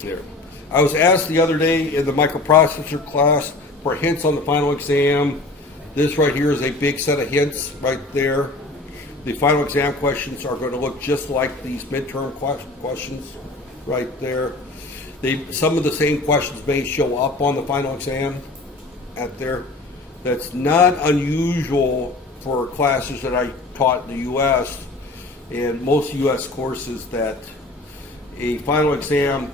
There. I was asked the other day in the microprocessor class for hints on the final exam. This right here is a big set of hints right there. The final exam questions are going to look just like these midterm questions right there. Some of the same questions may show up on the final exam at there. That's not unusual for classes that I taught in the U.S. and most U.S. courses, that a final exam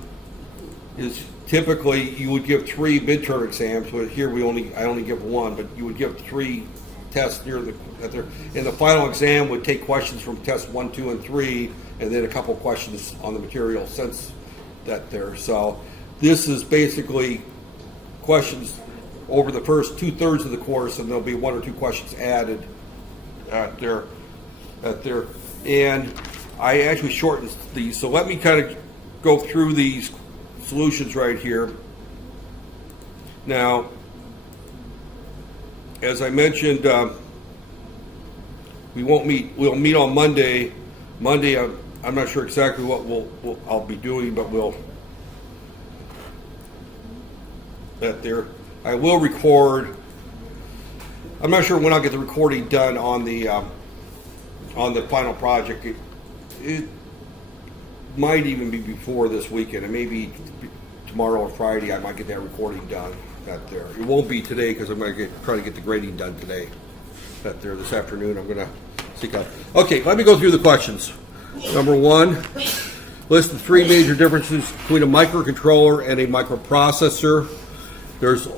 is typically, you would give 3 midterm exams, but here I only give 1, but you would give 3 tests near there. And the final exam would take questions from tests 1, 2, and 3, and then a couple questions on the material since that there. So this is basically questions over the first 2/3 of the course, and there'll be 1 or 2 questions added at there. And I actually shortened these, so let me kind of go through these solutions right here. Now, as I mentioned, we'll meet on Monday. Monday, I'm not sure exactly what I'll be doing, but I will record. I'm not sure when I'll get the recording done on the final project. It might even be before this weekend. It may be tomorrow or Friday. I might get that recording done. There. It won't be today because I'm going to try to get the grading done today. This afternoon. I'm going to seek out. Okay, let me go through the questions. Number 1, list the 3 major differences between a microcontroller and a microprocessor. There's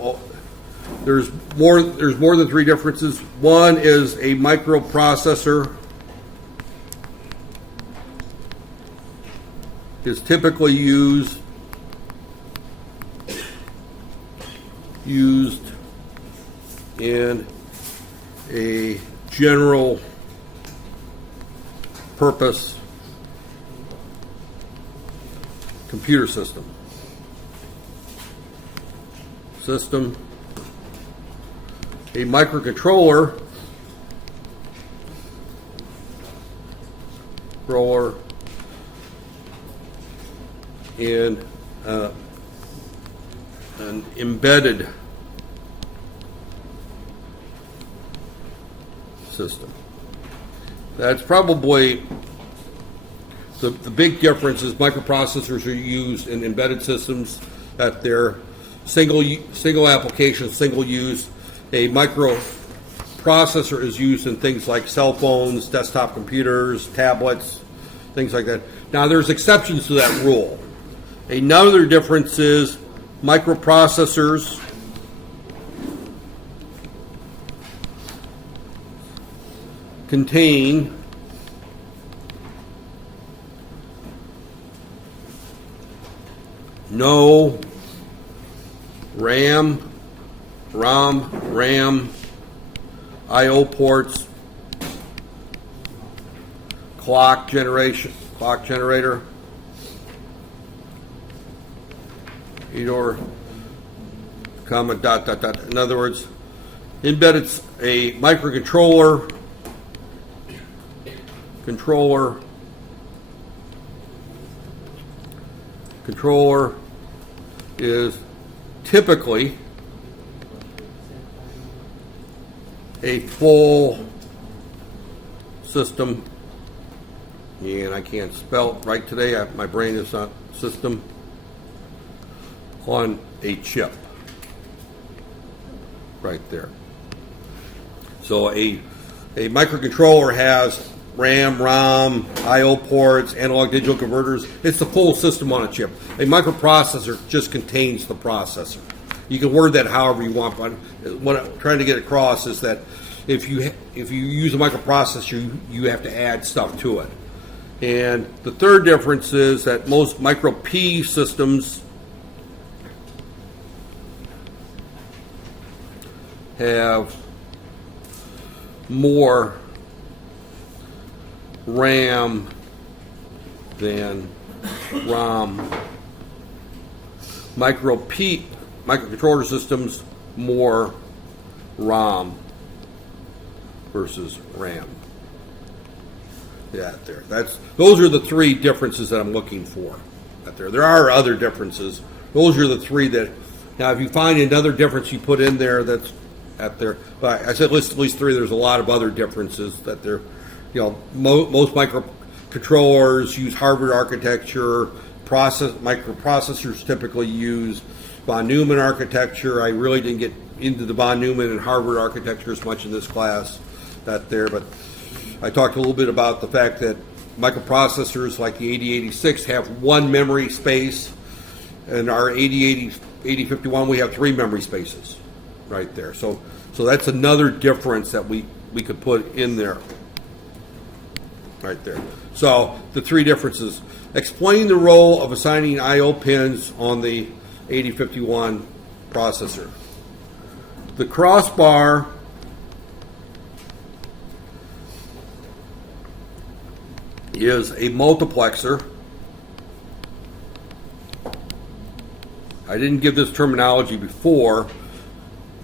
more than 3 differences. One is a microprocessor is typically used in a general purpose computer system. A microcontroller in an embedded system. That's probably the big difference. Is microprocessors are used in embedded systems that they're single application, single use. A microprocessor is used in things like cell phones, desktop computers, tablets, things like that. Now, there's exceptions to that rule. Another difference is microprocessors contain no RAM, I/O ports, clock generator, or comma dot. In other words, embedded a microcontroller controller is typically a full system, and I can't spell right today. My brain is not system on a chip right there. So a microcontroller has RAM, ROM, I/O ports, analog digital converters. It's the full system on a chip. A microprocessor just contains the processor. You can word that however you want, but what I'm trying to get across is that if you use a microprocessor, you have to add stuff to it. And the third difference is that most micro P systems have more RAM than ROM. Microcontroller systems, more ROM versus RAM. Yeah, there. Those are the 3 differences that I'm looking for There are other differences. Those are the three that, now if you find another difference you put in there that's at there, but I said list at least three, there's a lot of other differences that there, most microcontrollers use Harvard architecture, microprocessors typically use von Neumann architecture. I really didn't get into the von Neumann and Harvard architecture as much in this class, but I talked a little bit about the fact that microprocessors like the 8086 have one memory space, and our 8051 we have three memory spaces right there. So that's another difference that we could put in there right there. So the three differences. Explain the role of assigning I/O pins on the 8051 processor. The crossbar is a multiplexer. I didn't give this terminology before,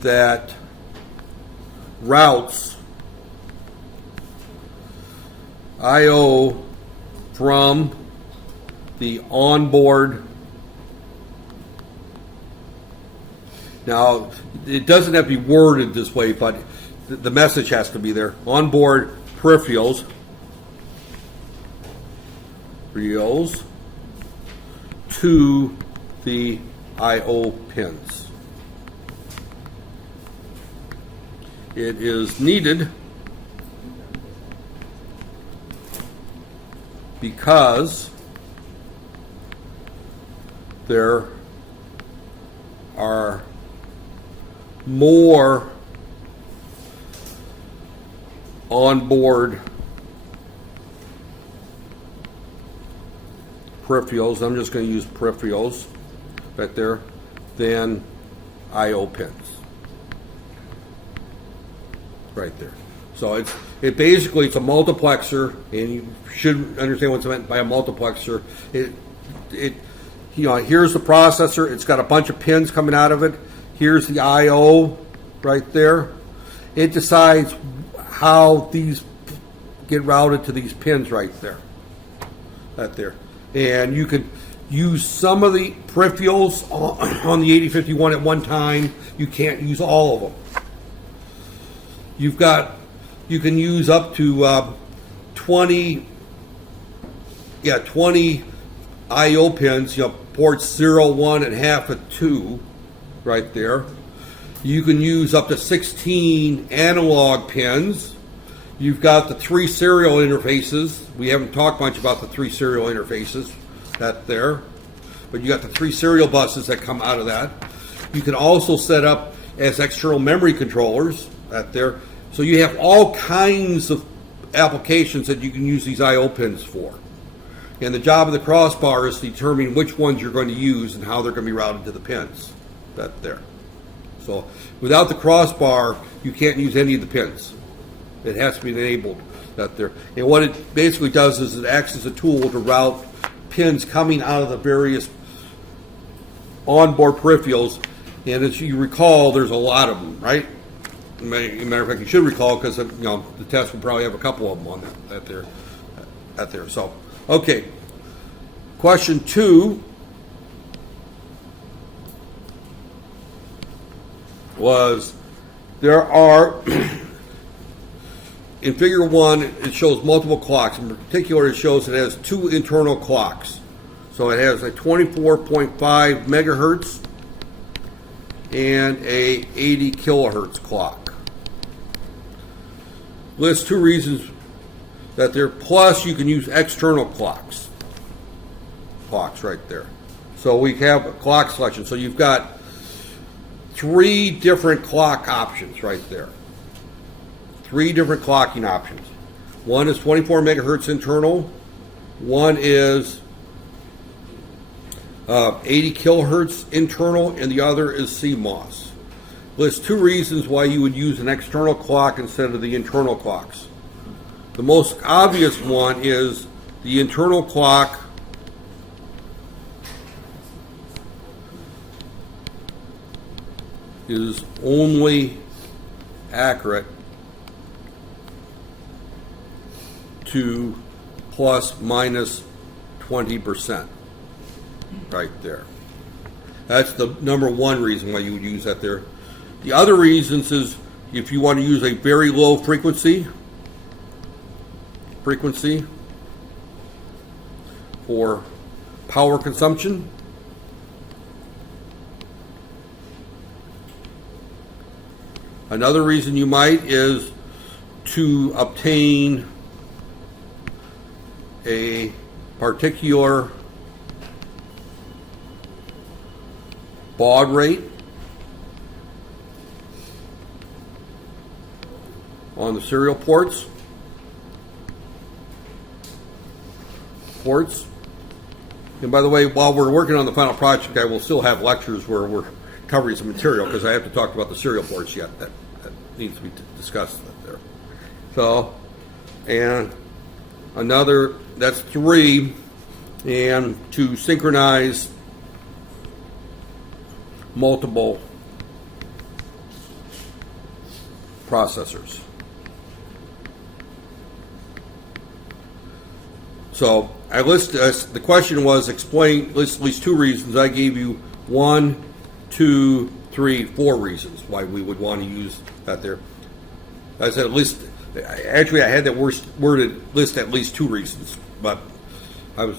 that routes I/O from the onboard. Now, it doesn't have to be worded this way, but the message has to be there. Onboard peripherals to the I/O pins. It is needed because there are more onboard peripherals, I'm just going to use peripherals right there, than I/O pins right there. So it's basically a multiplexer, and you should understand what's meant by a multiplexer. Here's the processor. It's got a bunch of pins coming out of it. Here's the I/O right there. It decides how these get routed to these pins right there. And you can use some of the peripherals on the 8051 at one time. You can't use all of them. You can use up to 20 I/O pins, ports 0, 1, and half of 2 right there. You can use up to 16 analog pins. You've got the 3 serial interfaces. We haven't talked much about the 3 serial interfaces there, but you got the 3 serial buses that come out of that. You can also set up as external memory controllers there. So you have all kinds of applications that you can use these I/O pins for. And the job of the crossbar is to determine which ones you're going to use and how they're going to be routed to the pins there. So without the crossbar, you can't use any of the pins. It has to be enabled there. And what it basically does is it acts as a tool to route pins coming out of the various onboard peripherals. And as you recall, there's a lot of them, right? As a matter of fact, you should recall, because the test will probably have a couple of them on that there. So, okay. Question 2 was, there are in figure 1, it shows multiple clocks. In particular, it shows it has 2 internal clocks. So it has a 24.5 megahertz and a 80 kilohertz clock. Lists 2 reasons that they're, plus you can use external clocks right there. So we have a clock selection. So you've got 3 different clock options right there. 3 different clocking options. One is 24 megahertz internal. One is 80 kilohertz internal, and the other is CMOS. Lists 2 reasons why you would use an external clock instead of the internal clocks. The most obvious one is the internal clock is only accurate to plus minus 20%. right there. That's the number one reason why you would use that there. The other reasons is if you want to use a very low frequency for power consumption. Another reason you might is to obtain a particular baud rate on the serial ports. And by the way, while we're working on the final project, I will still have lectures where we're covering some material because I have to talk about the serial ports yet. That needs to be discussed there. So, and another, that's 3, and to synchronize multiple processors. So I list the question was list at least 2 reasons. I gave you 1, 2, 3, 4 reasons why we would want to use that there. I said list. Actually, I had that worded list at least 2 reasons, but I was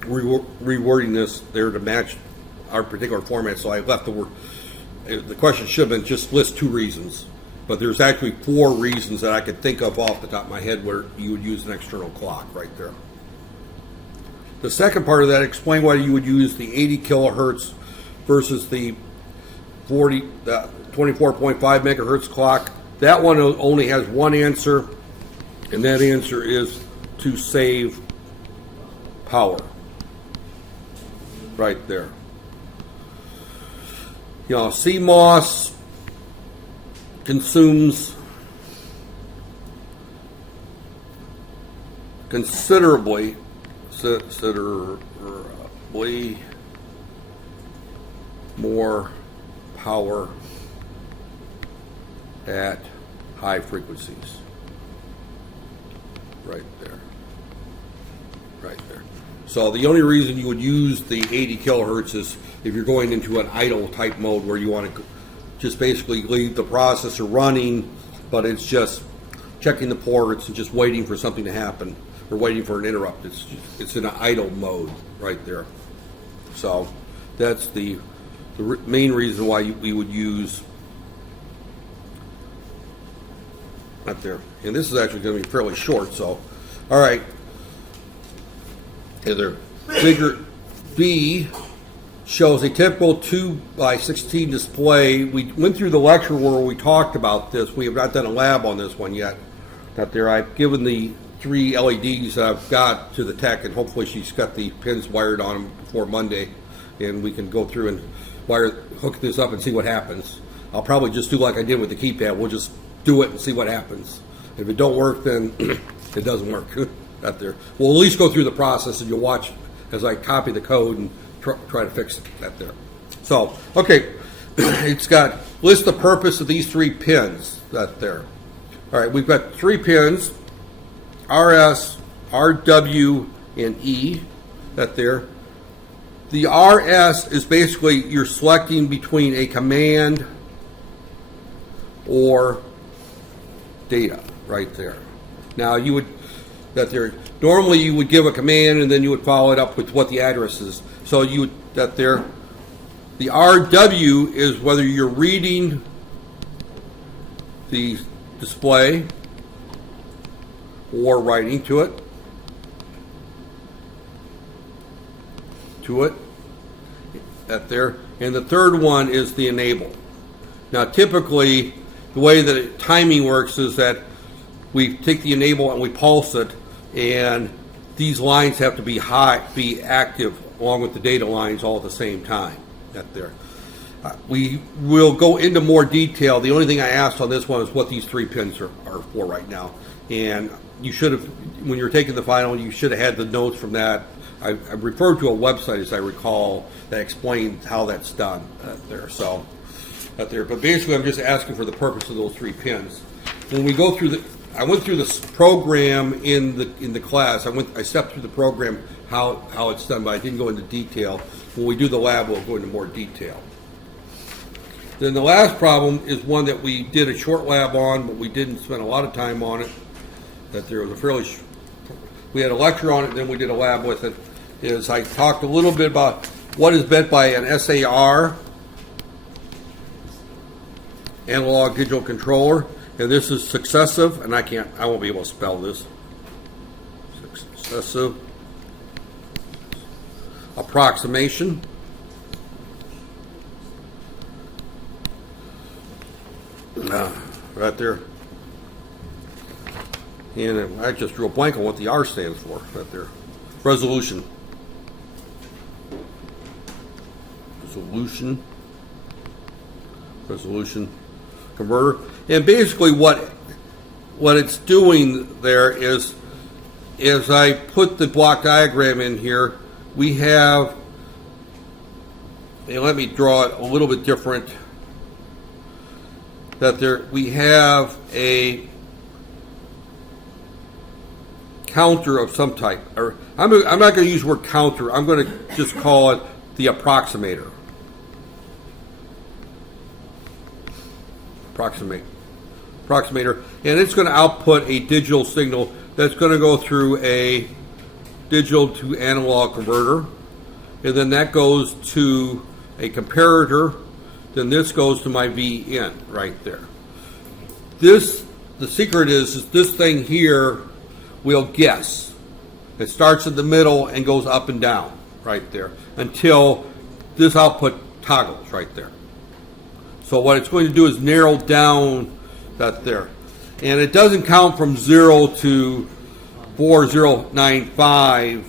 rewording this there to match our particular format, so I left the word. The question should have been just list 2 reasons, but there's actually 4 reasons that I could think of off the top of my head where you would use an external clock right there. The second part of that, explain why you would use the 80 kilohertz versus the 24.5 megahertz clock. That one only has one answer, and that answer is to save power. Right there. You know, CMOS consumes considerably more power at high frequencies. Right there. Right there. So the only reason you would use the 80 kilohertz is if you're going into an idle type mode where you want to just basically leave the processor running, but it's just checking the ports and just waiting for something to happen or waiting for an interrupt. It's in an idle mode right there. So that's the main reason why we would use right there. And this is actually going to be fairly short. So, all right. There, figure B shows a typical 2x16 display. We went through the lecture where we talked about this. We have not done a lab on this one yet. Not there. I've given the 3 LEDs that I've got to the tech, and hopefully she's got the pins wired on them before Monday, and we can go through and hook this up and see what happens. I'll probably just do like I did with the keypad. We'll just do it and see what happens. If it don't work, then it doesn't work. Out there. We'll at least go through the process, and you'll watch as I copy the code and try to fix it out there. So, okay, it's got list the purpose of these 3 pins out there. All right, we've got 3 pins, RS, RW, and E that there. The RS is basically you're selecting between a command or data right there. Now you would normally you would give a command and then you would follow it up with what the address is. So you would the RW is whether you're reading the display or writing to it. That there. And the third one is the enable. Now typically the way that timing works is that we take the enable and we pulse it, and these lines have to be active along with the data lines all at the same time. That there. We will go into more detail. The only thing I asked on this one is what these 3 pins are for right now. And you should have, when you're taking the final, you should have had the notes from that. I referred to a website, as I recall, that explained how that's done there. So, out there. But basically, I'm just asking for the purpose of those 3 pins. When we go through I went through this program in the class. I stepped through the program how it's done, but I didn't go into detail. When we do the lab, we'll go into more detail. Then the last problem is one that we did a short lab on, but we didn't spend a lot of time on it. That there was we had a lecture on it, then we did a lab with it. Is I talked a little bit about what is meant by an SAR, analog digital controller, and this is successive, and I won't be able to spell this. Successive approximation. Right there. And I just drew a blank on what the R stands for. Right there. Resolution. Resolution converter. And basically what it's doing there is I put the block diagram in here, we have, and let me draw it a little bit different, that there we have a counter of some type, or I'm not going to use the word counter, I'm going to just call it the approximator. Approximator, and it's going to output a digital signal that's going to go through a digital to analog converter, and then that goes to a comparator, then this goes to my VN right there. The secret is this thing here will guess. It starts in the middle and goes up and down right there until this output toggles right there. So what it's going to do is narrow down that there. And it doesn't count from 0 to 4095,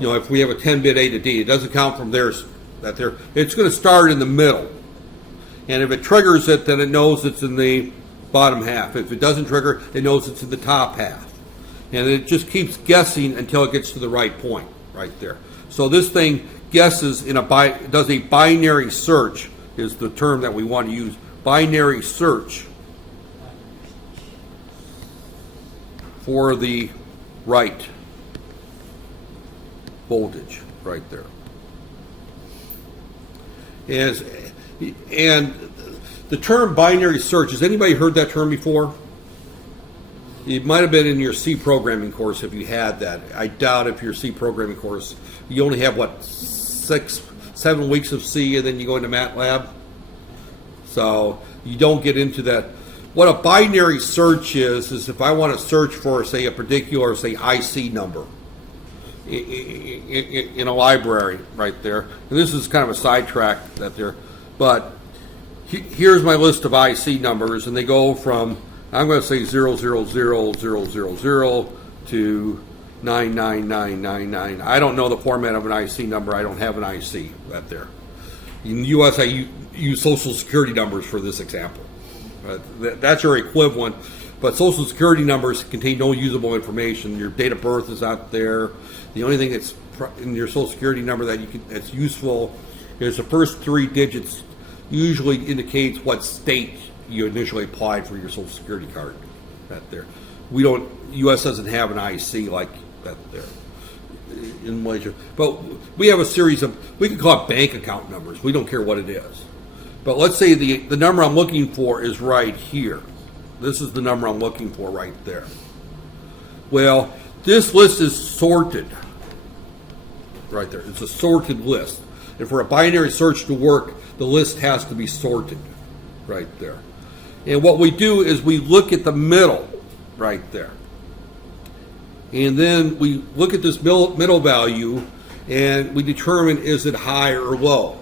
if we have a 10-bit A to D. It doesn't count from there. It's going to start in the middle. And if it triggers it, then it knows it's in the bottom half. If it doesn't trigger, it knows it's in the top half. And it just keeps guessing until it gets to the right point right there. So this thing guesses does a binary search is the term that we want to use. Binary search for the right voltage right there. And the term binary search, has anybody heard that term before? It might have been in your C programming course if you had that. I doubt if your C programming course, you only have 6-7 weeks of C and then you go into MATLAB. So you don't get into that. What a binary search is if I want to search for, say, a particular, say, IC number in a library right there. And this is kind of a sidetrack that there. But here's my list of IC numbers, and they go from, I'm going to say 000000 to 99999. I don't know the format of an IC number. I don't have an IC right there. In the U.S., I use Social Security numbers for this example. That's your equivalent. But Social Security numbers contain no usable information. Your date of birth is out there. The only thing that's in your Social Security number that's useful is the first 3 digits. Usually indicates what state you initially applied for your Social Security card. That there, U.S. doesn't have an IC like that there in Malaysia. But we have a series of, we can call it bank account numbers. We don't care what it is. But let's say the number I'm looking for is right here. This is the number I'm looking for right there. Well, this list is sorted right there. It's a sorted list. And for a binary search to work, the list has to be sorted right there. And what we do is we look at the middle right there. And then we look at this middle value and we determine, is it high or low?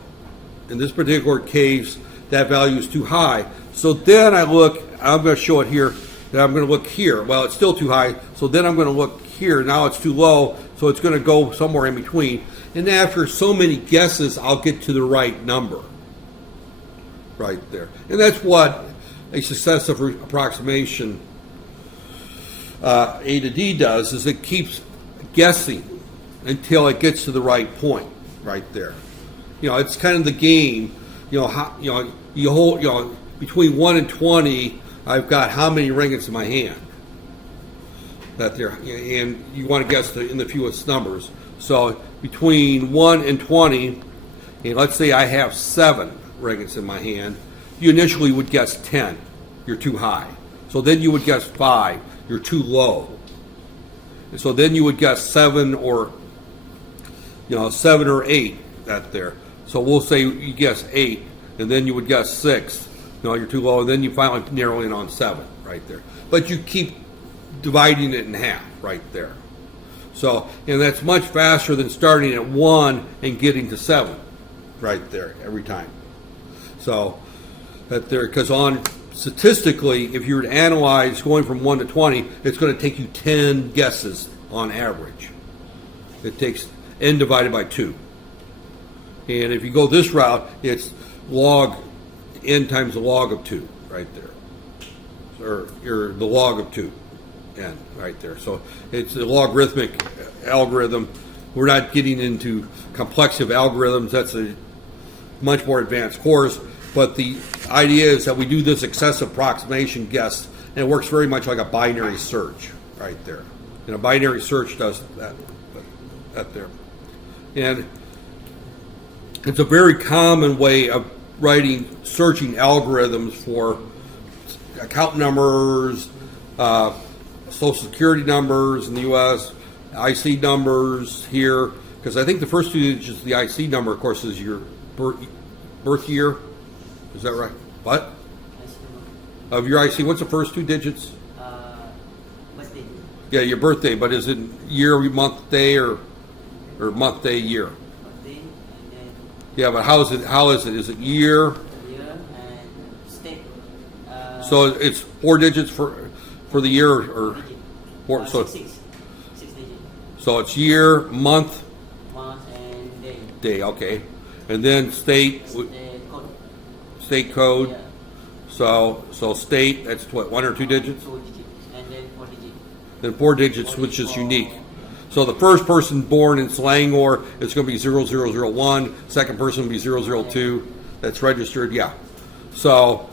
In this particular case, that value is too high. So then I'm going to show it here, that I'm going to look here. Well, it's still too high, so then I'm going to look here. Now it's too low, so it's going to go somewhere in between. And after so many guesses, I'll get to the right number right there. And that's what a successive approximation A to D does, is it keeps guessing until it gets to the right point right there. It's kind of the game. You hold. Between 1 and 20, I've got how many ringgits in my hand. that there, and you want to guess in the fewest numbers. So between 1 and 20, and let's say I have 7 ringgits in my hand, you initially would guess 10, you're too high. So then you would guess 5, you're too low. And so then you would guess 7 or 8 that there. So we'll say you guess 8, and then you would guess 6. You're too low, and then you finally narrow in on 7 right there. But you keep dividing it in half right there. So, and that's much faster than starting at 1 and getting to 7 right there every time. So that there, because on statistically, if you were to analyze going from 1 to 20, it's going to take you 10 guesses on average. It takes n divided by 2. And if you go this route, it's log n times the log of 2 right there. Or the log of 2, n right there. So it's a logarithmic algorithm. We're not getting into complexive algorithms. That's a much more advanced course. But the idea is that we do this excessive approximation guess, and it works very much like a binary search right there. And a binary search does that there. And it's a very common way of searching algorithms for account numbers, social security numbers in the U.S., IC numbers here, because I think the first 2 digits of the IC number, of course, is your birth year. Is that right? What? Of your IC, what's the first 2 digits? Birthday. Yeah, your birthday, but is it year, month, day, or month, day, year? Birthday, and then Yeah, but how is it? Is it year? year and state. So it's 4 digits for the year, or Digit. 4, so 6 digits. so it's year, month, Month and day. day. Okay, and then state Code. state code. Yeah. So state, that's what, 1 or 2 digits? 2 digits. And then 4 digits. Then 4 digits, which is unique. So the first person born in Selangor, it's going to be 0001. Second person will be 002. That's registered, yeah. So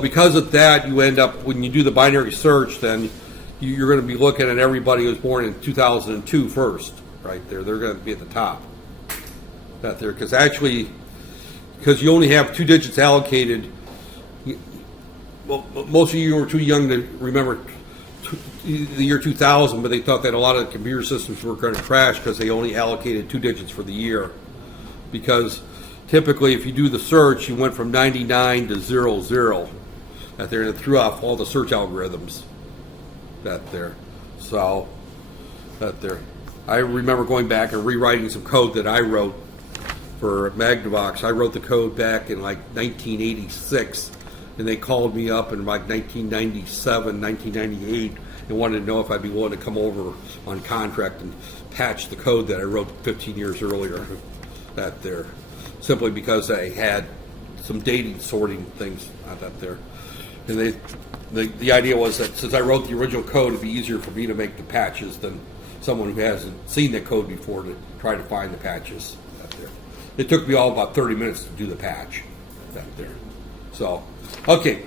because of that, you end up, when you do the binary search, then you're going to be looking at everybody who was born in 2002 first, right there. They're going to be at the top. That there, because you only have 2 digits allocated. Well, most of you were too young to remember the year 2000, but they thought that a lot of the computer systems were going to crash because they only allocated 2 digits for the year. Because typically, if you do the search, you went from 99 to 00. That there, and it threw off all the search algorithms. That there, so that there. I remember going back and rewriting some code that I wrote for Magnavox. I wrote the code back in like 1986, and they called me up in like 1997, 1998, and wanted to know if I'd be willing to come over on contract and patch the code that I wrote 15 years earlier. That there, simply because I had some dating sorting things out there, and the idea was that since I wrote the original code, it'd be easier for me to make the patches than someone who hasn't seen the code before to try to find the patches. There. It took me all about 30 minutes to do the patch. That there. So, okay,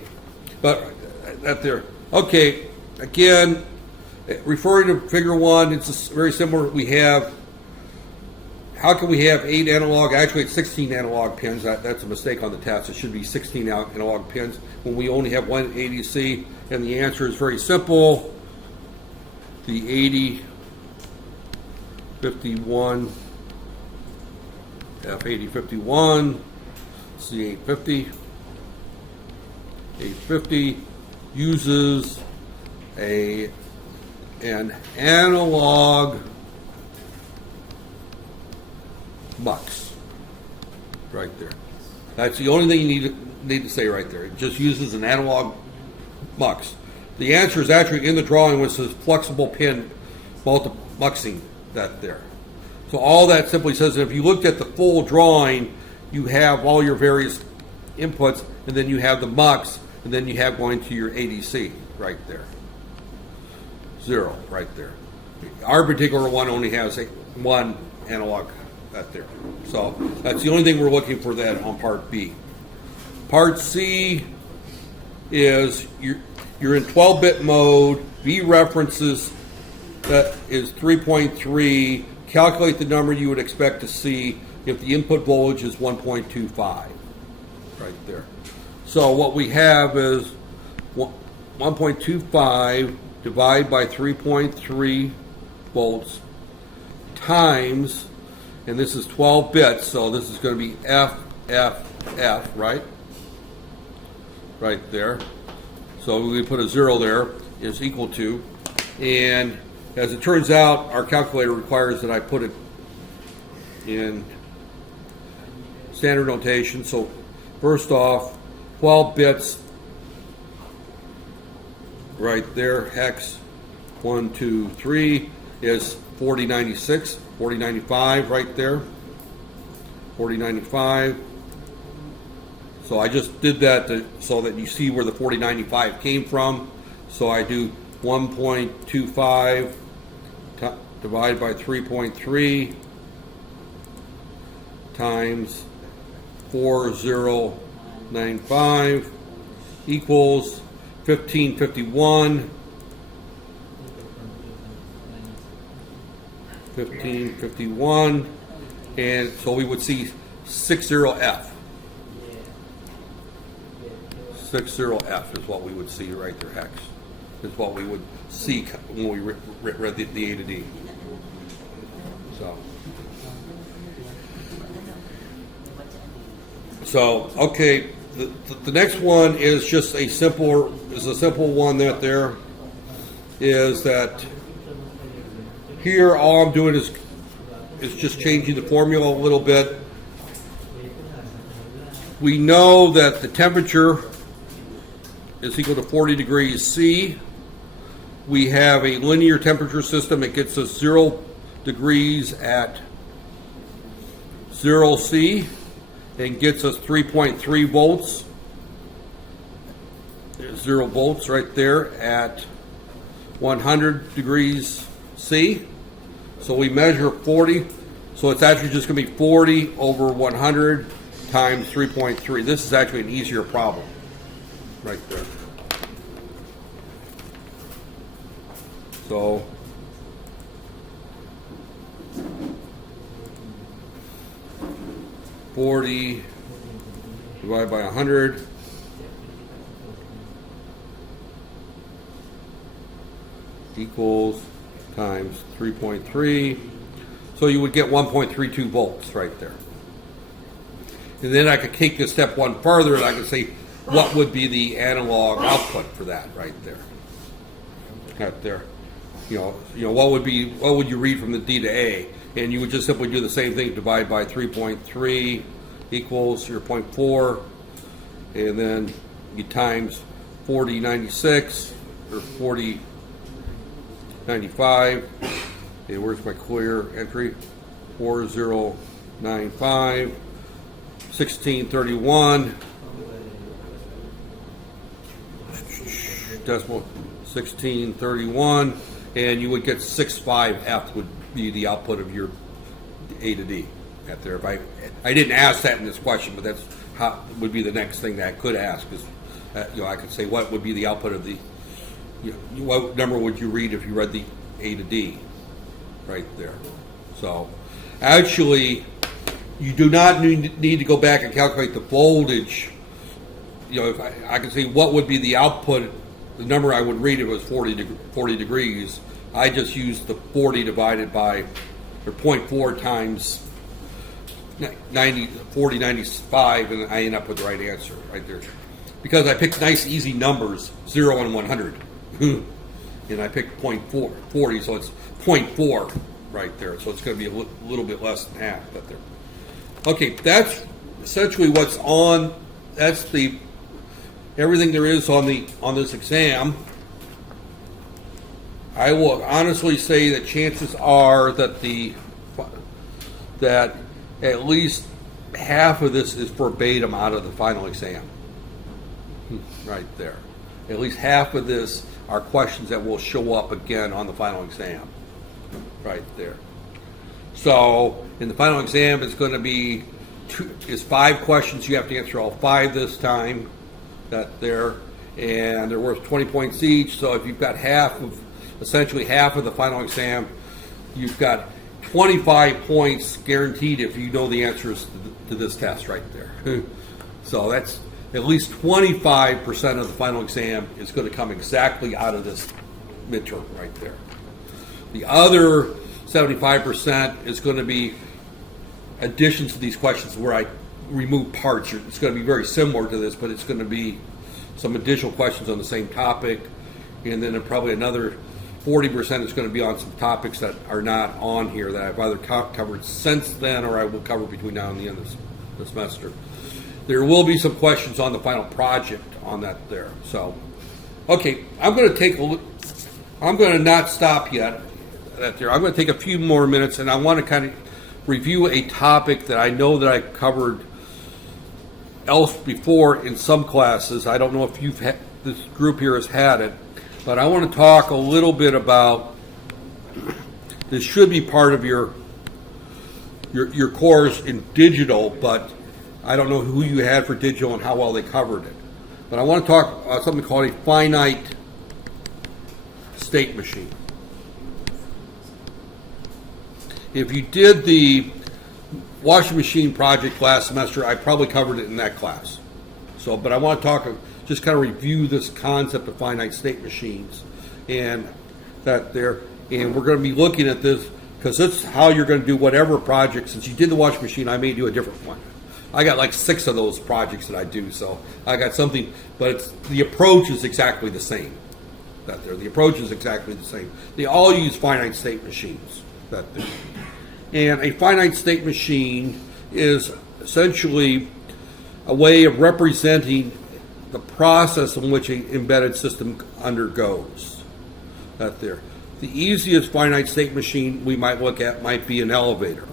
but that there. Okay, again, referring to Figure 1, it's very similar. We have. How can we have 8 analog? Actually, it's 16 analog pins. That's a mistake on the test. It should be 16 analog pins when we only have 1 ADC. And the answer is very simple. The 80, 51, F80, 51, C850, 850 uses an analog mux right there. That's the only thing you need to say right there. It just uses an analog mux. The answer is actually in the drawing, which says flexible pin muxing. That there. So all that simply says that if you looked at the full drawing, you have all your various inputs, and then you have the mux, and then you have going to your ADC right there. 0 right there. Our particular one only has 1 analog. That there. So that's the only thing we're looking for that on Part B. Part C is You're in 12-bit mode. V references that is 3.3. Calculate the number you would expect to see if the input voltage is 1.25. Right there. So what we have is 1.25 divided by 3.3 volts times, and this is 12 bits, so this is going to be F, right? Right there. So we put a 0 there, is equal to, and as it turns out, our calculator requires that I put it in standard notation. So first off, 12 bits right there, hex 1, 2, 3 is 4096, 4095 right there, 4095. So I just did that so that you see where the 4095 came from. So I do 1.25 divided by 3.3 times 4095 equals 1551. 1551, and so we would see 60F. 60F is what we would see right there. Hex is what we would see when we read the A to D. So okay, the next one is just a simple one that there is that. Here, all I'm doing is just changing the formula a little bit. We know that the temperature is equal to 40 degrees C. We have a linear temperature system. It gets us 0 degrees at 0 C and gets us 3.3 volts. There's 0 volts right there at 100 degrees C. So we measure 40, so it's actually just going to be 40 over 100 times 3.3. This is actually an easier problem right there. So $40 divided by 100 equals times 3.3, so you would get 1.32 volts right there. And then I could take this step one further and I could say what would be the analog output for that right there. Right there. You know what would you read from the D to A? And you would just simply do the same thing, divide by 3.3 equals your 0.4, and then you times 4096 or 4095. Okay, where's my clear entry? 4095, 1631, decimal 1631, and you would get 65F would be the output of your A to D at there. If I didn't ask that in this question, but that's how would be the next thing that I could ask is, I could say what would be the output of the, what number would you read if you read the A to D right there. So actually you do not need to go back and calculate the voltage. If I can say what would be the output, the number I would read if it was 40 degrees, I just used the 40 divided by, or 0.4 times 4095, and I end up with the right answer right there. Because I picked nice easy numbers, 0 and 100. And I picked 40, so it's 0.4 right there. So it's going to be a little bit less than half. But there. Okay, that's essentially what's on. That's the everything there is on this exam. I will honestly say that chances are that that at least half of this is verbatim out of the final exam. Right there. At least half of this are questions that will show up again on the final exam. Right there. So in the final exam, it's going to be 5 questions. You have to answer all 5 this time. That there, and they're worth 20 points each. So if you've got essentially half of the final exam, you've got 25 points guaranteed if you know the answers to this test right there. So that's at least 25% of the final exam is going to come exactly out of this midterm right there. The other 75% is going to be additions to these questions where I remove parts. It's going to be very similar to this, but it's going to be some additional questions on the same topic, and then probably another 40% is going to be on some topics that are not on here that I've either covered since then or I will cover between now and the end of the semester. There will be some questions on the final project on that there. So, okay, I'm going to take a look. I'm going to not stop yet that there. I'm going to take a few more minutes, and I want to kind of review a topic that I know that I covered else before in some classes. I don't know if this group here has had it, but I want to talk a little bit about, this should be part of your course in digital, but I don't know who you had for digital and how well they covered it. But I want to talk about something called a finite state machine. If you did the washing machine project last semester, I probably covered it in that class. So, but I want to talk, just kind of review this concept of finite state machines and that there, and we're going to be looking at this because that's how you're going to do whatever project. Since you did the washing machine, I may do a different one. I got like 6 of those projects that I do, so I got something, but the approach is exactly the same. That there, the approach is exactly the same. They all use finite state machines. That there. And a finite state machine is essentially a way of representing the process in which an embedded system undergoes. That there. The easiest finite state machine we might look at might be an elevator.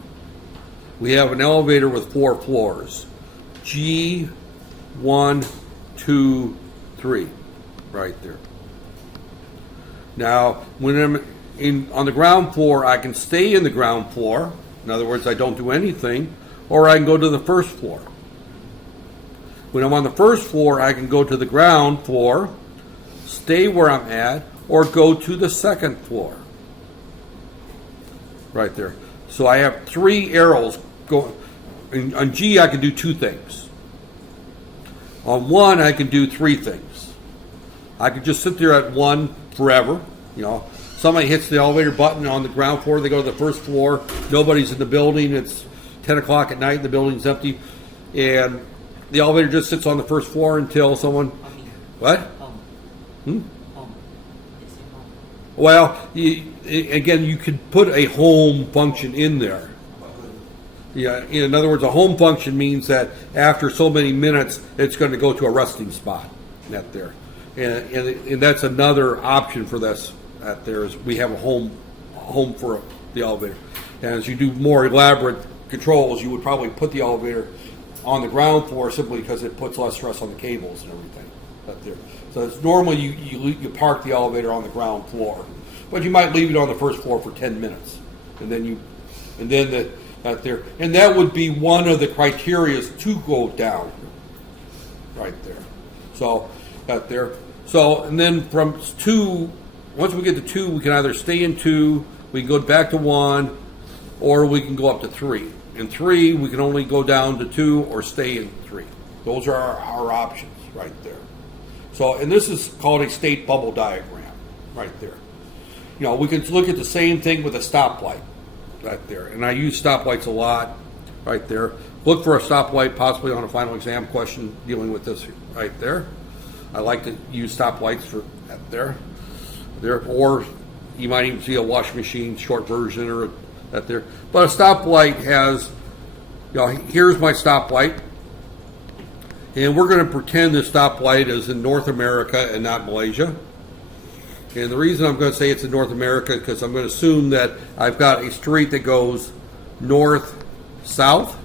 We have an elevator with 4 floors. G, 1, 2, 3, right there. Now, when I'm on the ground floor, I can stay in the ground floor. In other words, I don't do anything, or I can go to the first floor. When I'm on the first floor, I can go to the ground floor, stay where I'm at, or go to the second floor. Right there. So I have 3 arrows going. On G, I can do 2 things. On 1, I can do 3 things. I could just sit there at 1 forever. You know, somebody hits the elevator button on the ground floor, they go to the first floor, nobody's in the building, it's 10 o'clock at night, the building's empty, and the elevator just sits on the first floor until someone... What? Home. Home. It's in home. Well, again, you could put a home function in there. Yeah, in other words, a home function means that after so many minutes, it's going to go to a resting spot. That there, and that's another option for this. That there is, we have a home for the elevator. And as you do more elaborate controls, you would probably put the elevator on the ground floor simply because it puts less stress on the cables and everything. That there. So it's normally you park the elevator on the ground floor, but you might leave it on the first floor for 10 minutes, and that would be one of the criteria to go down. Right there. So that there. So and then from 2, once we get to 2, we can either stay in 2, we can go back to 1, or we can go up to 3. In 3, we can only go down to 2 or stay in 3. Those are our options right there. So, and this is called a state bubble diagram right there. You know, we can look at the same thing with a stoplight right there. And I use stoplights a lot right there. Look for a stoplight possibly on a final exam question dealing with this right there. I like to use stoplights for that there. Or you might even see a washing machine short version or that there. But a stoplight has, you know, here's my stoplight. And we're going to pretend this stoplight is in North America and not Malaysia. And the reason I'm going to say it's in North America is because I'm going to assume that I've got a street that goes north, south,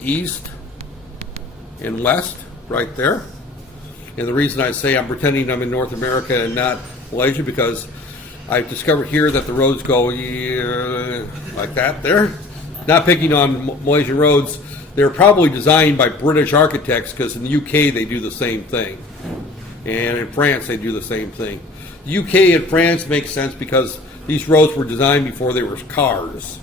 east, and west right there. And the reason I say I'm pretending I'm in North America and not Malaysia because I've discovered here that the roads go like that there. Not picking on Malaysian roads. they're probably designed by British architects, because in the UK they do the same thing, and in France they do the same thing. The UK and France makes sense because these roads were designed before there were cars.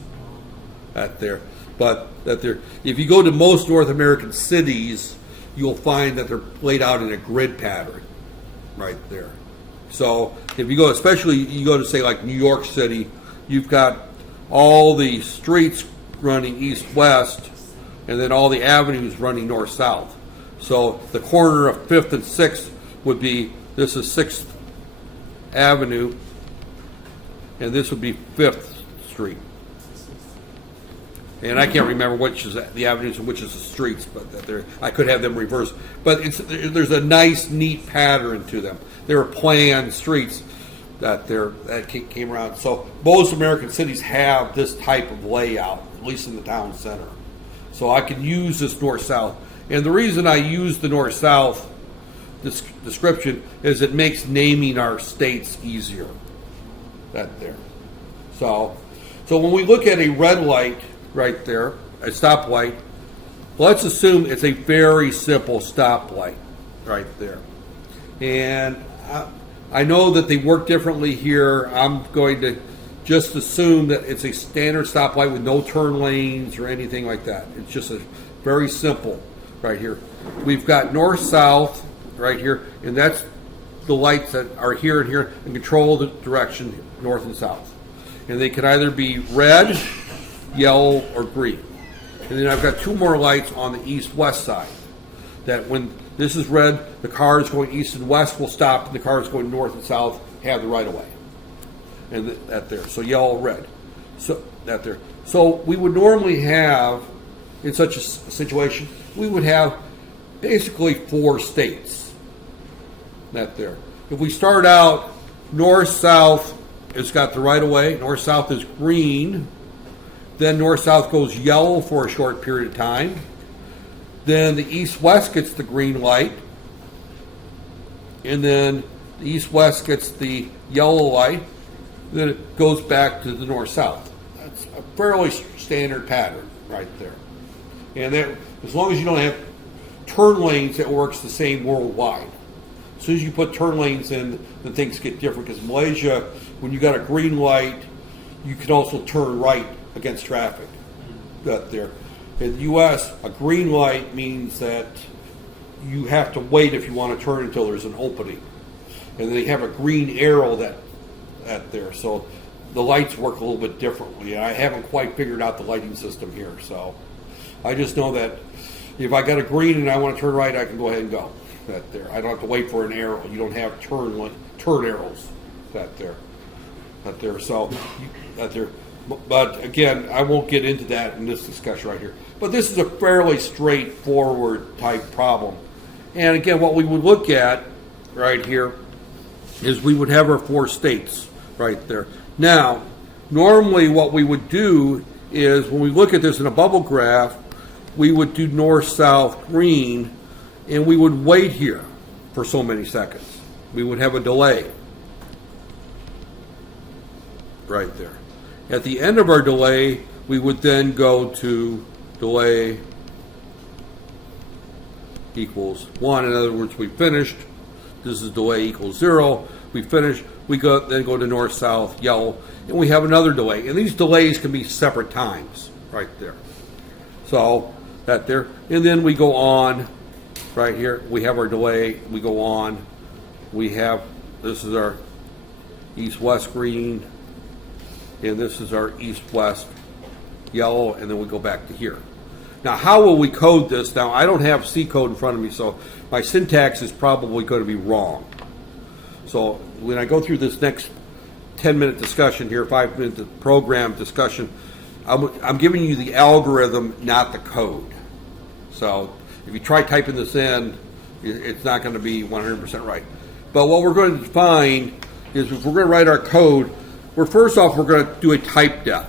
But if you go to most North American cities, you'll find that they're laid out in a grid pattern, right there. So if you go, especially you go to say like New York City, you've got all the streets running east-west, and then all the avenues running north-south. So the corner of 5th and 6th would be, this is 6th Avenue, and this would be 5th Street. And I can't remember which is the avenues and which is the streets, but I could have them reversed. But there's a nice, neat pattern to them. There are planned streets that came around. So most American cities have this type of layout, at least in the town center. So I can use this north-south. And the reason I use the north-south description is it makes naming our states easier. So when we look at a red light right there, a stoplight, let's assume it's a very simple stoplight right there. And I know that they work differently here. I'm going to just assume that it's a standard stoplight with no turn lanes or anything like that. It's just a very simple right here. We've got north-south right here, and that's the lights that are here and here and control the direction north and south. And they can either be red, yellow, or green. And then I've got two more lights on the east-west side, that when this is red, the cars going east and west will stop, and the cars going north and south have the right-of-way. And that there. So yellow, red. So that there. So we would normally have, in such a situation, we would have basically 4 states. That there. If we start out north-south, it's got the right-of-way. North-south is green. Then north-south goes yellow for a short period of time. Then the east-west gets the green light. And then the east-west gets the yellow light. Then it goes back to the north-south. That's a fairly standard pattern right there. And that, as long as you don't have turn lanes, it works the same worldwide. As soon as you put turn lanes in, then things get different. Because Malaysia, when you got a green light, you can also turn right against traffic. There. In the U.S., a green light means that you have to wait if you want to turn until there's an opening. And they have a green arrow that there. So the lights work a little bit differently. I haven't quite figured out the lighting system here. So I just know that if I got a green and I want to turn right, I can go ahead and go. There. I don't have to wait for an arrow. You don't have turn arrows. There. So there. But again, I won't get into that in this discussion right here. But this is a fairly straightforward type problem. And again, what we would look at right here is we would have our 4 states right there. Now, normally what we would do is when we look at this in a bubble graph, we would do north, south, green, and we would wait here for so many seconds. We would have a delay right there. At the end of our delay, we would then go to delay equals 1. In other words, we finished. This is delay equals 0. We finished. We then go to north, south, yellow, and we have another delay. And these delays can be separate times right there. So that there. And then we go on right here. We have our delay. We go on. We have, this is our east-west green. And this is our east-west yellow, and then we go back to here. Now, how will we code this? Now, I don't have C code in front of me, so my syntax is probably going to be wrong. So when I go through this next 10-minute discussion here, 5-minute program discussion, I'm giving you the algorithm, not the code. So if you try typing this in, it's not going to be 100% right. But what we're going to find is if we're going to write our code, first off, we're going to do a type def.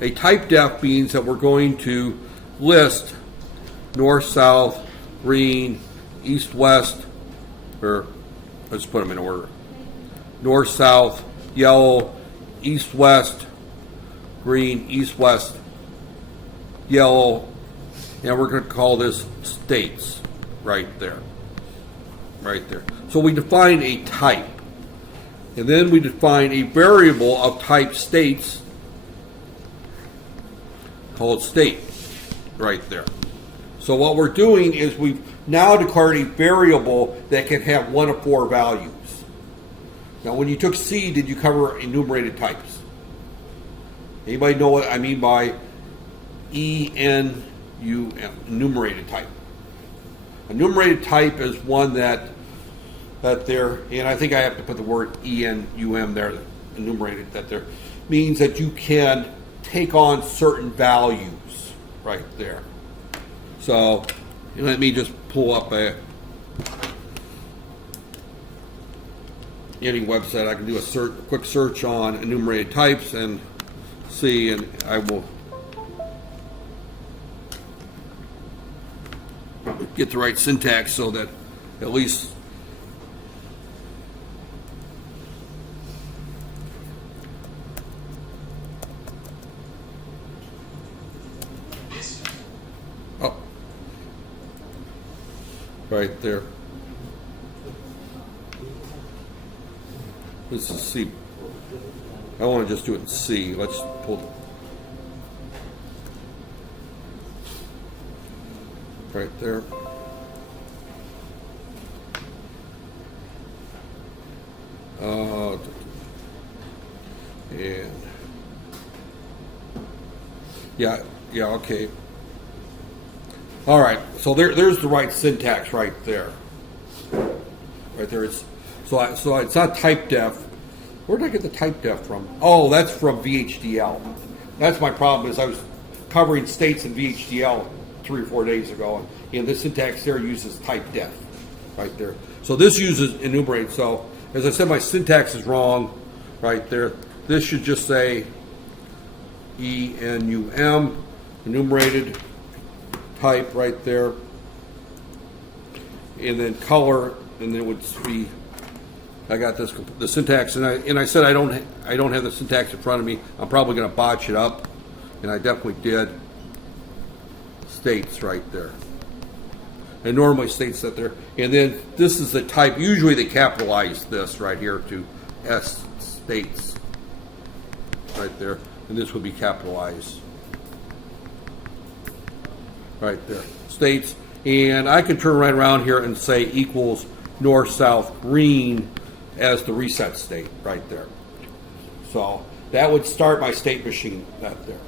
A type def means that we're going to list north, south, green, east, west, or let's put them in order. North, south, yellow, east, west, green, east, west, yellow, and we're going to call this states right there. Right there. So we define a type. And then we define a variable of type states called state right there. So what we're doing is we've now declared a variable that can have one of four values. Now when you took C, did you cover enumerated types? Anybody know what I mean by ENUM, enumerated type? Enumerated type is one that there, and I think I have to put the word ENUM there, enumerated, that there, means that you can take on certain values right there. So let me just pull up any website. I can do a quick search on enumerated types and see, and I will get the right syntax so that at least right there. This is C. I want to just do it in C. Let's pull right there. And yeah, okay. All right, so there's the right syntax right there. Right there. So it's not type def. Where did I get the type def from? Oh, that's from VHDL. That's my problem, is I was covering states in VHDL 3 or 4 days ago, and the syntax there uses type def right there. So this uses enumerate. So as I said, my syntax is wrong right there. This should just say ENUM, enumerated type right there, and then color, and then it would be, I got this, the syntax, and I said I don't have the syntax in front of me. I'm probably going to botch it up, and I definitely did. States right there. And normally states that there, and then this is the type. Usually they capitalize this right here to S states right there, and this would be capitalized right there, states. And I can turn right around here and say equals north, south, green as the reset state right there. So that would start my state machine right there.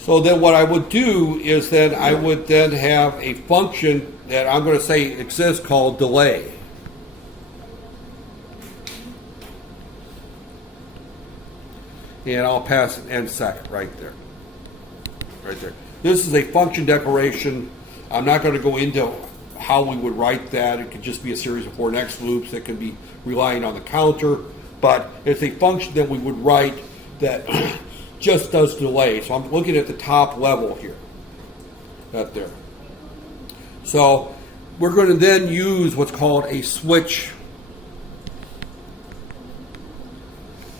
So then what I would do is then I would then have a function that I'm going to say exists called delay. And I'll pass an end second right there. Right there. This is a function declaration. I'm not going to go into how we would write that. It could just be a series of for next loops that could be relying on the counter. But it's a function that we would write that just does delay. So I'm looking at the top level here. Right there. So we're going to then use what's called a switch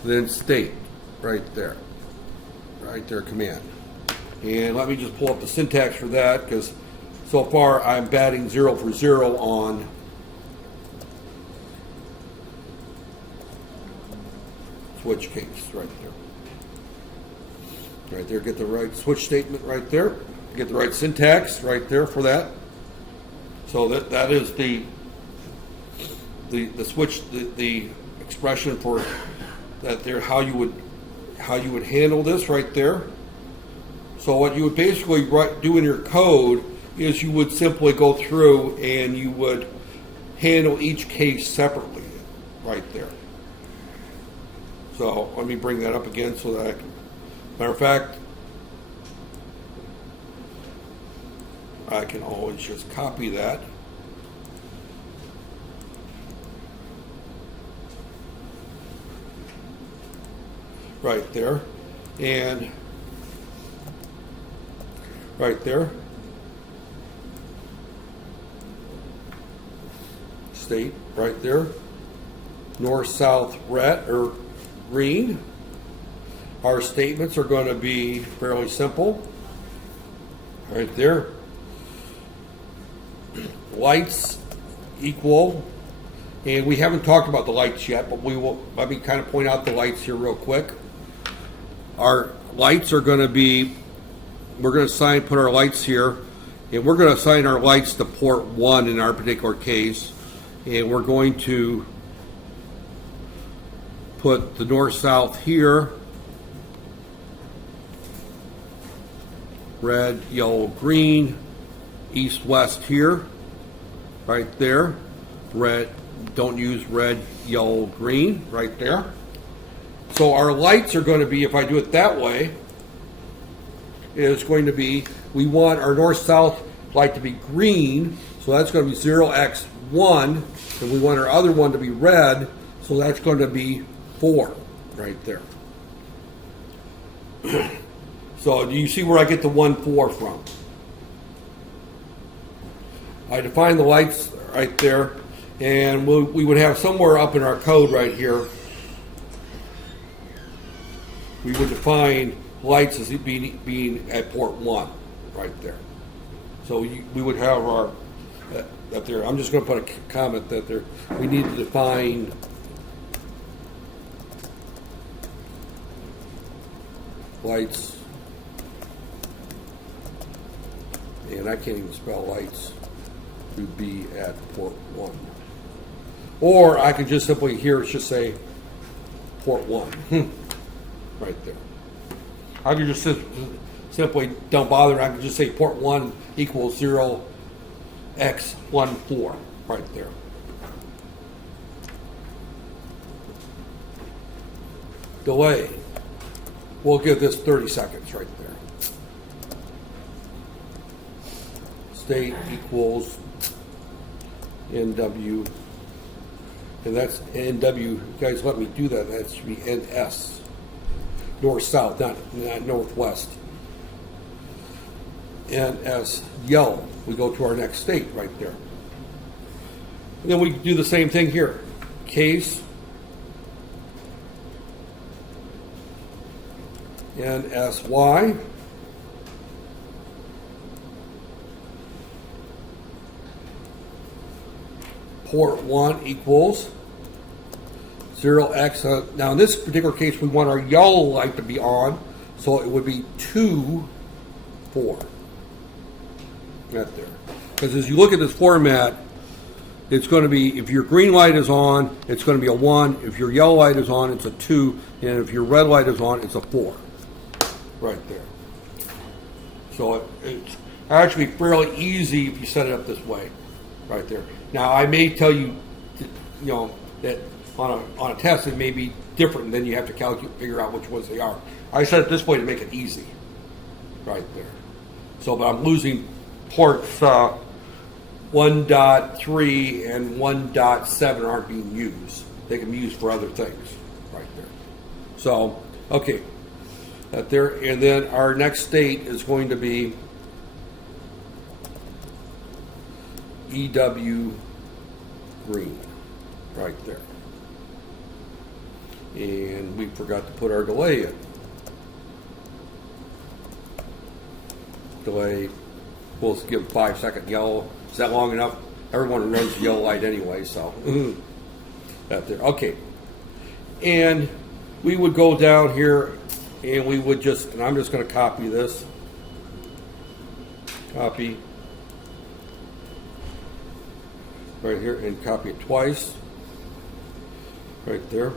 then state right there. Right there, command. And let me just pull up the syntax for that, because so far I'm batting 0 for 0 on switch case right there. Right there, get the right switch statement right there. Get the right syntax right there for that. So that is the switch, the expression for that there, how you would handle this right there. So what you would basically do in your code is you would simply go through and you would handle each case separately right there. So let me bring that up again so that I can, matter of fact, I can always just copy that. Right there. And right there. State right there. North, south, red or green. Our statements are going to be fairly simple. right there. Lights equal, and we haven't talked about the lights yet, but we will. Let me kind of point out the lights here real quick. Our lights are going to be, we're going to put our lights here, and we're going to assign our lights to port 1 in our particular case, and we're going to put the north-south here, red, yellow, green, east-west here, right there, red, don't use red, yellow, green, right there. So our lights are going to be, if I do it that way, is going to be, we want our north-south light to be green, so that's going to be 0x1, and we want our other one to be red, so that's going to be 4 right there. So do you see where I get the 1, 4 from? I define the lights right there, and we would have somewhere up in our code right here, we would define lights as being at port 1 right there. So we would have our, up there, I'm just going to put a comment that there, we need to define lights, and I can't even spell lights, to be at port 1. Or I could just simply, here it's just say port 1, right there. I could just simply, don't bother, I could just say port 1 equals 0x14, right there. Delay. We'll give this 30 seconds right there. State equals NW, and that's NW. You guys let me do that. That should be NS. North-south, not northwest. NS yellow. We go to our next state right there. And then we do the same thing here. Case NSY. Port 1 equals 0x. Now in this particular case, we want our yellow light to be on, so it would be 2, 4. Right there. Because as you look at this format, it's going to be, if your green light is on, it's going to be a 1. If your yellow light is on, it's a 2. And if your red light is on, it's a 4. Right there. So it's actually fairly easy if you set it up this way. Right there. Now I may tell you, that on a test it may be different, and then you have to figure out which ones they are. I set it this way to make it easy. Right there. So, but I'm losing ports 1.3 and 1.7 aren't being used. They can be used for other things. Right there. So, okay. There, and then our next state is going to be EW green, right there. And we forgot to put our delay in. Delay, we'll give 5-second yellow. Is that long enough? Everyone runs the yellow light anyway, so. That there, okay. And we would go down here and we would just, and I'm just going to copy this. Copy. Right here, and copy it twice. Right there.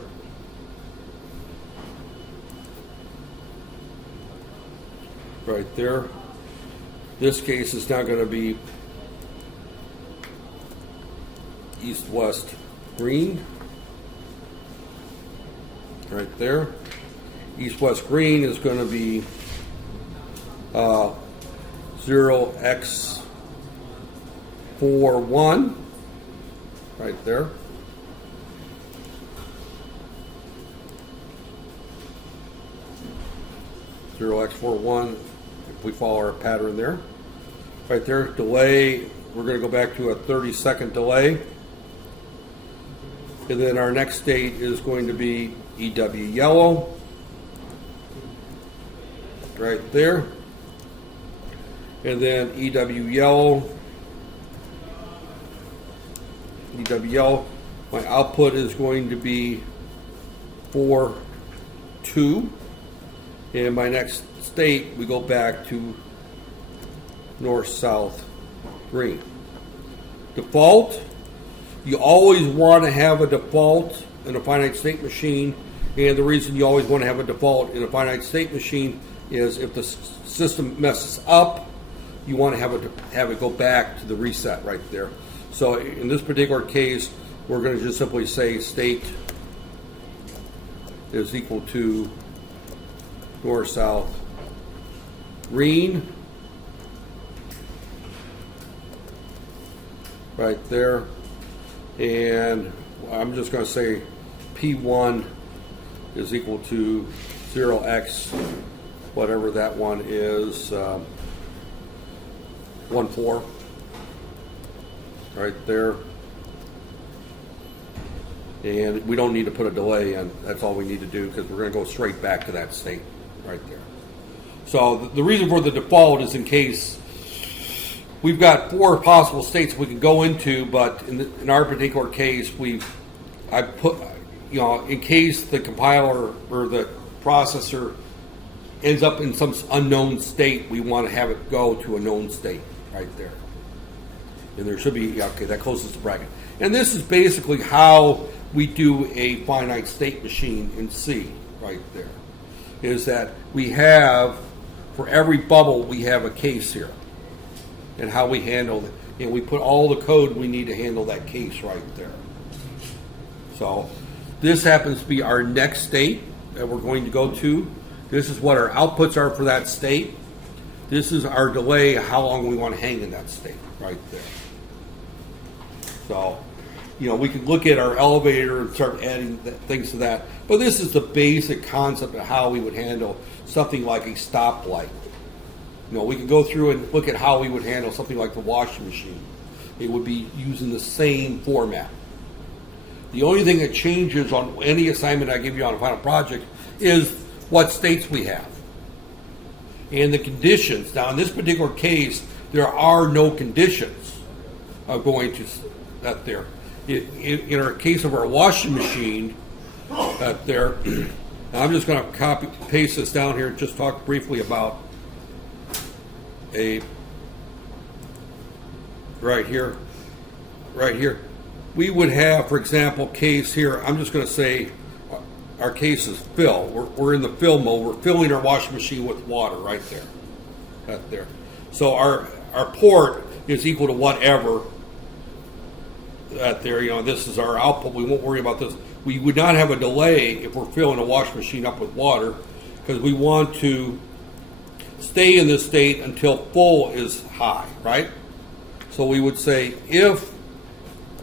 Right there. This case is now going to be east-west green. Right there. East-west green is going to be 0x41. Right there. Zero x41. If we follow our pattern there. Right there. Delay. We're going to go back to a 30-second delay. And then our next state is going to be EW yellow. Right there. and then EW yellow. EW yellow. My output is going to be 4, 2. And my next state, we go back to north, south, green. Default, you always want to have a default in a finite state machine. And the reason you always want to have a default in a finite state machine is if the system messes up, you want to have it go back to the reset right there. So in this particular case, we're going to just simply say state is equal to north, south, green, right there. And I'm just going to say P1 is equal to 0x, whatever that one is, 1,4, right there. And we don't need to put a delay in. That's all we need to do because we're going to go straight back to that state right there. So the reason for the default is in case we've got 4 possible states we can go into, but in our particular case, I put, in case the compiler or the processor ends up in some unknown state, we want to have it go to a known state right there. And there should be, okay, that closes the bracket. And this is basically how we do a finite state machine in C right there. Is that we have, for every bubble, we have a case here. And how we handle it. And we put all the code we need to handle that case right there. So this happens to be our next state that we're going to go to. This is what our outputs are for that state. This is our delay, how long we want to hang in that state right there. So, we can look at our elevator and start adding things to that. But this is the basic concept of how we would handle something like a stoplight. We could go through and look at how we would handle something like the washing machine. It would be using the same format. The only thing that changes on any assignment I give you on a final project is what states we have. And the conditions. Now, in this particular case, there are no conditions going to that there. In our case of our washing machine, there, I'm just going to paste this down here and just talk briefly about right here. We would have, for example, case here. I'm just going to say our case is fill. We're in the fill mode. We're filling our washing machine with water right there. So our port is equal to whatever. This is our output. We won't worry about this. We would not have a delay if we're filling a washing machine up with water because we want to stay in this state until full is high, right? So we would say if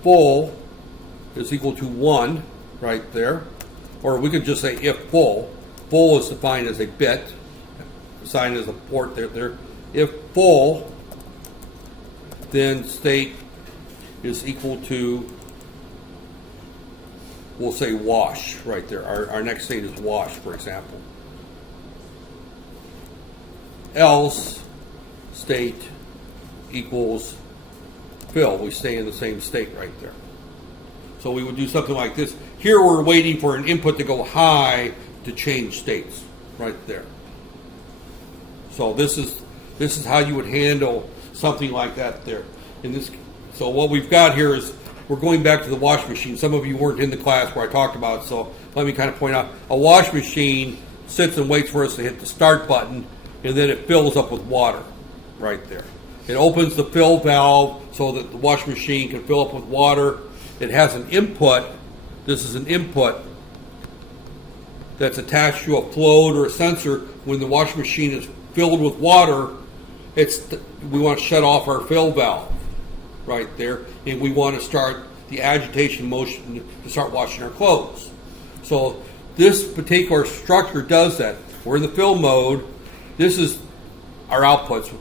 full is equal to 1 right there, or we could just say if full is defined as a bit, assigned as a port there. If full, then state is equal to, we'll say wash right there. Our next state is wash, for example. Else state equals fill. We stay in the same state right there. So we would do something like this. Here we're waiting for an input to go high to change states right there. So this is how you would handle something like that there. So what we've got here is we're going back to the wash machine. Some of you weren't in the class where I talked about it, so let me kind of point out. A wash machine sits and waits for us to hit the start button, and then it fills up with water right there. It opens the fill valve so that the wash machine can fill up with water. It has an input. This is an input that's attached to a float or a sensor. When the wash machine is filled with water, we want to shut off our fill valve right there, and we want to start the agitation motion to start washing our clothes. So this particular structure does that. We're in the fill mode. This is our outputs.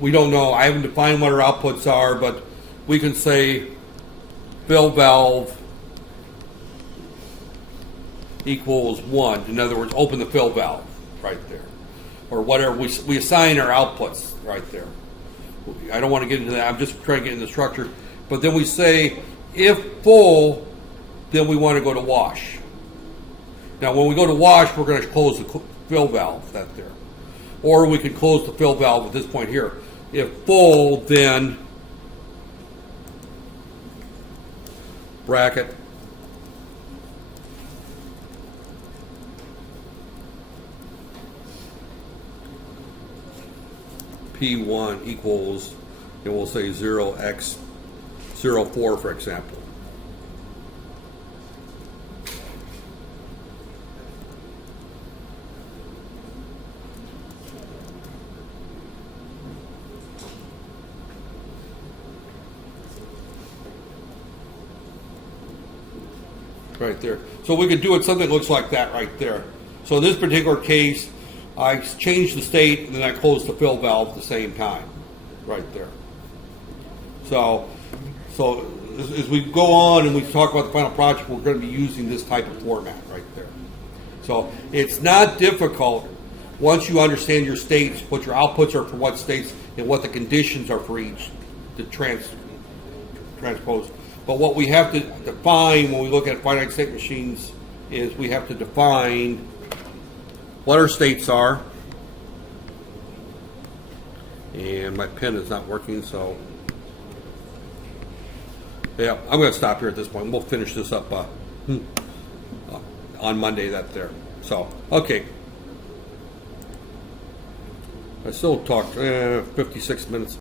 We don't know. I haven't defined what our outputs are, but we can say fill valve equals 1. In other words, open the fill valve right there. Or whatever. We assign our outputs right there. I don't want to get into that. I'm just trying to get into the structure. But then we say, if full, then we want to go to wash. Now, when we go to wash, we're going to close the fill valve that's there. Or we could close the fill valve at this point here. If full, then bracket P1 equals, and we'll say 0x04, for example. Right there. So we could do it something that looks like that right there. So in this particular case, I changed the state and then I closed the fill valve at the same time. Right there. So as we go on and we talk about the final project, we're going to be using this type of format right there. So it's not difficult once you understand your states, what your outputs are for what states, and what the conditions are for each to transpose. But what we have to define when we look at finite state machines is we have to define what our states are. And my pen is not working, so yeah, I'm going to stop here at this point. We'll finish this up on Monday. That there. So okay, I still talked 56 minutes.